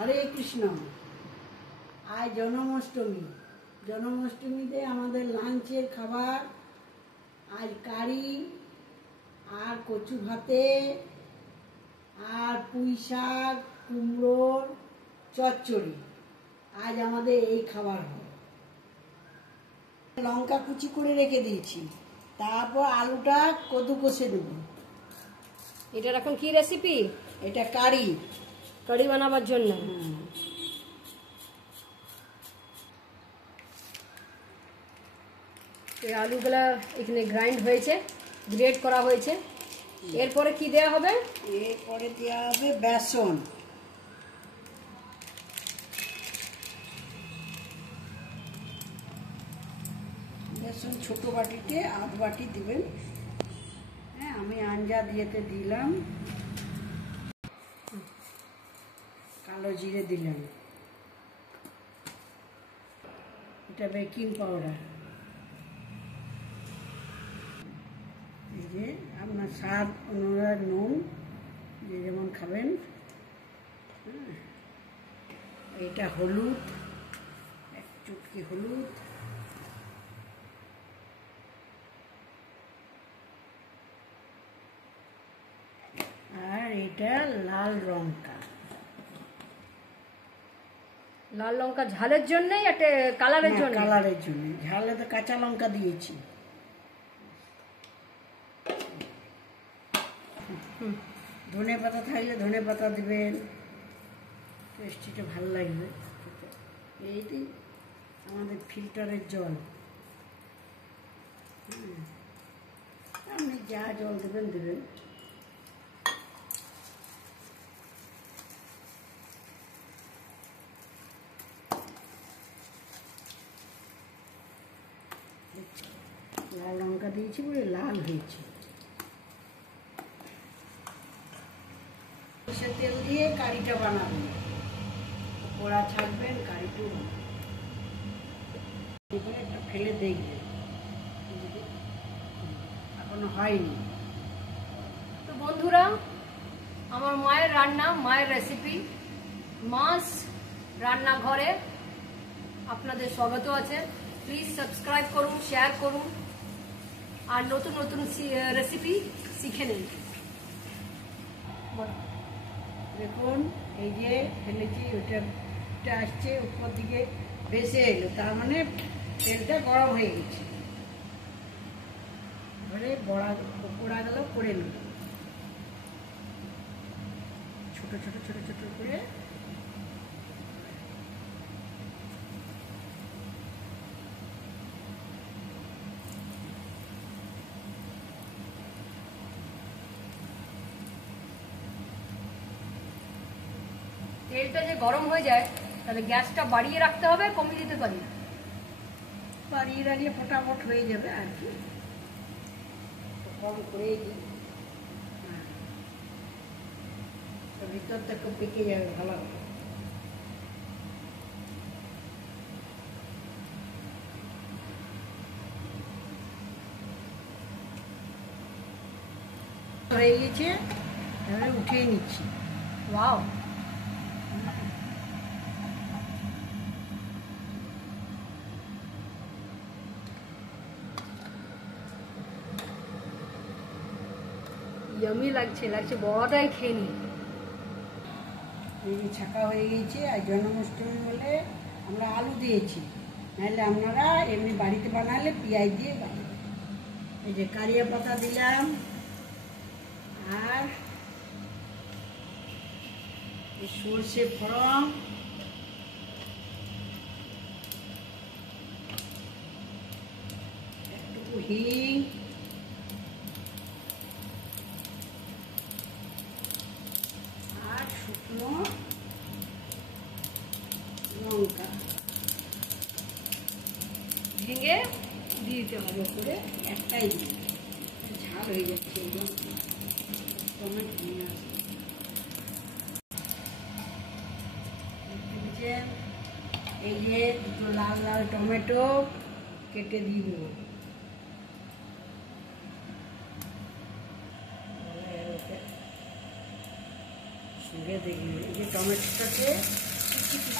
হরে কৃষ্ণ। আজ জন্মাষ্টমী। জন্মাষ্টমীতে আমাদের লাঞ্চের খাবার আজ কারি আর কচু ভাতে আর পুঁই শাক, কুমড়োর চচ্চড়ি। আজ আমাদের এই খাবার হয়। লঙ্কা কুচি করে রেখে দিয়েছি, তারপর আলুটা কদু কষে দেব। এটার এখন কি রেসিপি? এটা কারি বানাবার জন্য। এই আলুগুলা এখানে গ্রাইন্ড হয়েছে, গ্রেট করা হয়েছে। এরপরে কি দেয়া হবে? এরপরে দেওয়া হবে বেসন। বেসন ছোট বাটিতে আধ বাটি দিবেন। হ্যাঁ, আমি আঞ্জা দিয়েতে দিলাম। কালো জিরে দিলাম। এটা বেকিং পাউডার। এই যে আপনার স্বাদ অনুযায়ী নুন, যে যেমন খাবেন। এটা হলুদ, এক চুটকি হলুদ। আর এটা লাল লঙ্কা। লাল লঙ্কা ঝালের জন্য, এটা কালারের জন্য? কালারের জন্য। ঝালে তো কাঁচা লঙ্কা দিয়েছি। ধনে পাতা থাকলে ধনে পাতা দিবেন, টেস্টিটা ভালো লাগবে। এইটি আমাদের ফিল্টারের জল। আপনি যা জল দেবেন দেবেন। লাল লঙ্কা দিয়েছি বলে লাল হয়েছে। সরষের তেল দিয়ে কারিটা বানাবেন, পোড়া ছাড়বেন, কারিটু একটা ফেলে দেখবেন, এখনো হয়নি। তো বন্ধুরা, আমার মায়ের রান্না, মায়ের রেসিপি, মাছ রান্নাঘরে আপনাদের স্বাগত আছে। প্লিজ সাবস্ক্রাইব করুন, শেয়ার করুন, আর নতুন নতুন রেসিপি শিখে নিন। দেখুন, এই যে ফেলেছি, ওটা আসছে উপর দিকে ভেসে এলো, তার মানে তেলটা গরম হয়ে গেছে। এবারে পোড়াগুলো করে নেব ছোট ছোট ছোট ছোট করে। তেলটা যে গরম হয়ে যায়, তাহলে গ্যাসটা বাড়িয়ে রাখতে হবে, কমিয়ে দিতে পারি? বাড়িয়ে রাখলে ফটাফট হয়ে যাবে আর কি। কম করে দিই, ভিতর থেকে পেকে যাবে ভালো হয়ে গেছে। এবারে উঠিয়ে নিচ্ছি। ওয়াও, ইয়ামি লাগছে, বড়টাই খেয়ে নি। এই ছাকা হয়ে গেছে। আর জন্মাষ্টমী বলে আমরা আলু দিয়েছি, নাহলে আপনারা এমনি বাড়িতে বানালে পেঁয়াজ দিয়ে বানাবেন। এই যে কারিয়া পাতা দিলাম, আর সর্ষে ফোড়ন, একটু হিং, আর শুকনো লঙ্কা ভেঙে দিয়ে দিতে হবে। করে একটাই দিই, ঝাল হয়ে যাচ্ছে। টমেটো নিয়ে আসি, এই যে দুটো লাল লাল টমেটো কেটে দিব। সঙ্গে দেখি এই যে টমেটোটাকে কেটে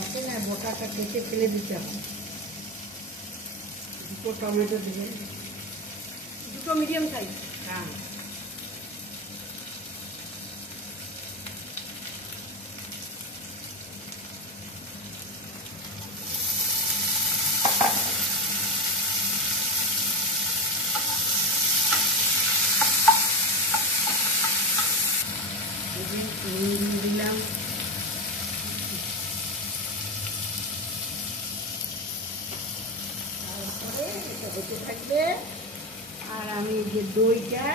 আছে না, বোটাটা কেটে ফেলে দিতে হবে। দুটো টমেটো দিবেন, দুটো মিডিয়াম সাইজ। হ্যাঁ, নুন দিলাম, তারপরে এটা হতে থাকবে। আর আমি যে দইটা,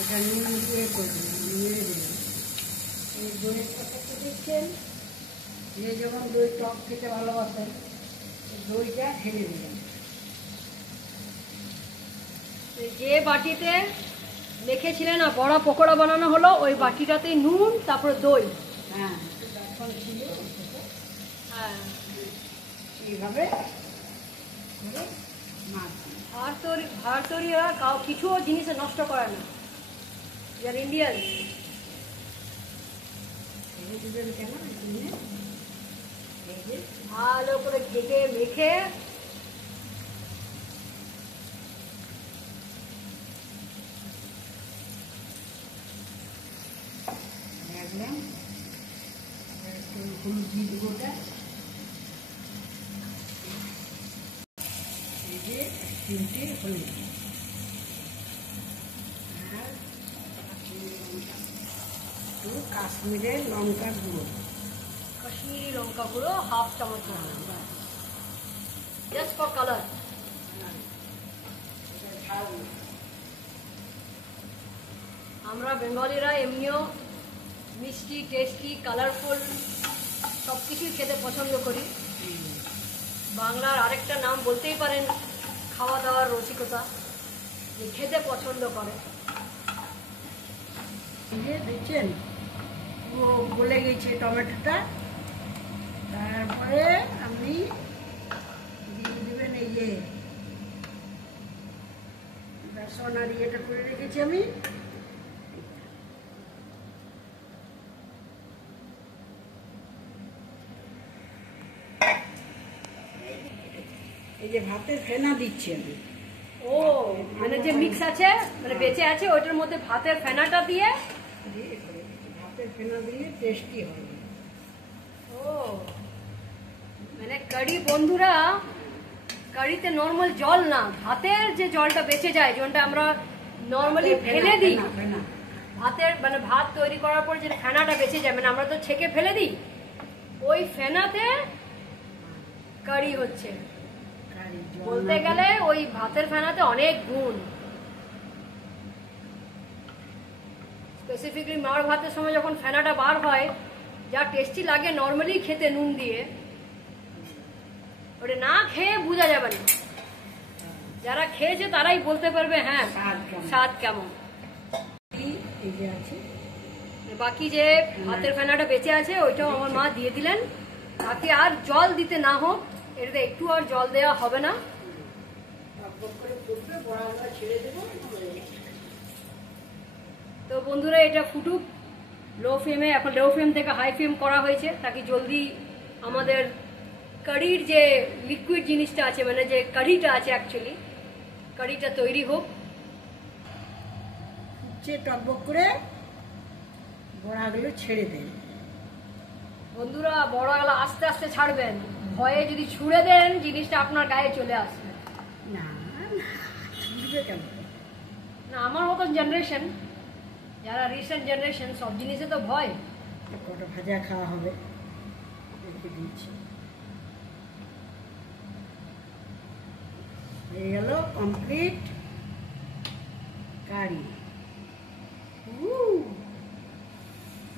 এটা নুন দিয়ে করে দিলাম, নেড়ে দিলাম। এই দইয়ের কথাটা দিচ্ছেন, যে যখন দই টক খেতে ভালোবাসেন, দইটা ঢেলে দিলাম। যে বাটিতে মেখেছিলেন না বড়া পকোড়া বানানো হলো, ওই বাটিটাতেই নুন, তারপরে দই। হ্যাঁ, এখন ছিল হ্যাঁ, এইভাবে করে মাছ ভারতীয়রা কিছু জিনিসে নষ্ট করে না। ইয়ার ইন্ডিয়ান। দিবেন কেন, এই যে ভালো করে ঘেটে মেখে রাখলাম। একটু হলুদ দিয়ে দেবো, ওটা এই যে 3টে হলুদ, আর একটু কাশ্মীরের লঙ্কার গুঁড়ো, কাশ্মীরি লঙ্কা গুঁড়ো 1/2 চামচ, জাস্ট ফর কালার। আমরা বেঙ্গলিরা এমনিও মিষ্টি, টেস্টি, কালারফুল সব কিছুই খেতে পছন্দ করি। বাংলার আরেকটা নাম বলতেই পারেন খাওয়া দাওয়ার রসিকতা, যে খেতে পছন্দ করে। দেখছেন পুরো গলে গেছে টমেটোটা। তারপরে আপনি দিয়ে দেবেন এই যে বেসন আর ইয়েটা করে রেখেছি আমি, এই যে ভাতের ফেনা দিচ্ছি আমি। ও মানে যে মিক্স আছে, মানে বেঁচে আছে, ওইটার মধ্যে ভাতের ফেনাটা দিয়ে। ভাতের ফেনা দিলে টেস্টি হবে। ও মানে কারি বন্ধুরা, কারিতে নর্মাল জল না, ভাতের যে জলটা বেঁচে যায়, যেটা আমরা নর্মালি ফেলে দিই, ফেনা ভাতের মানে ভাত তৈরি করার পর যে ফেনাটা বেঁচে যায়, মানে আমরা তো ছেঁকে ফেলে দিই, ওই ফেনাতে কারি হচ্ছে। বলতে গেলে ওই ভাতের ফেনাতে অনেক গুণ। স্পেসিফিকলি মার ভাতের সময় যখন ফেনাটা বার হয়, যা টেস্টি লাগে নর্মালি খেতে নুন দিয়ে, ওটা না খেয়ে বোঝা যাবে না। যারা খেয়েছে তারাই বলতে পারবে হ্যাঁ স্বাদ কেমন। এই যে আছে, বাকি যে ভাতের ফেনাটা বেঁচে আছে ওইটাও আমার মা দিয়ে দিলেন, তাকে আর জল দিতে না হোক, এটাতে একটু আর জল দেওয়া হবে না। তো বন্ধুরা এটা ফুটুক লো ফ্লেমে। এখন লো ফ্লেম থেকে হাই ফ্লেম করা হয়েছে তাকে জলদি আমাদের কারির যে লিকুইড জিনিসটা আছে, মানে যে কারিটা আছে অ্যাকচুয়ালি, কারিটা তৈরি হোক। ফুটছে টকবক করে, বড়াগুলো ছেড়ে দেন। বন্ধুরা বড়াগুলো আস্তে আস্তে ছাড়বেন, ভয়ে যদি ছুঁড়ে দেন জিনিসটা আপনার গায়ে চলে আসবে। না ছুটবে কেন? না আমার মতন জেনারেশন, যারা রিসেন্ট জেনারেশন, সব জিনিসে তো ভয়। কটা ভাজা খাওয়া হবে, রেখে দিচ্ছি। হয়ে গেল কমপ্লিট কারি।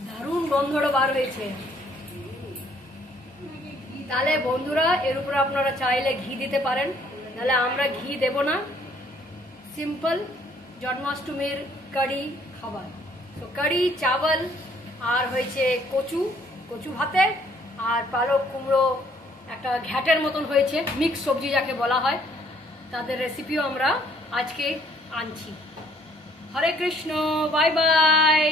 দারুণ গন্ধটা বার হয়েছে। তাহলে বন্ধুরা এর উপরে আপনারা চাইলে ঘি দিতে পারেন, নাহলে আমরা ঘি দেব না। সিম্পল জন্মাষ্টমীর কারি খাবার। তো কারি, চাवल আর হয়েছে কচু ভাতে, আর পালক কুমড়ো একটা ঘ্যাটের মতন হয়েছে, মিক্স সবজি যাকে বলা হয়। তাদের রেসিপিও আমরা আজকে আনছি। হরে কৃষ্ণ, বাই বাই।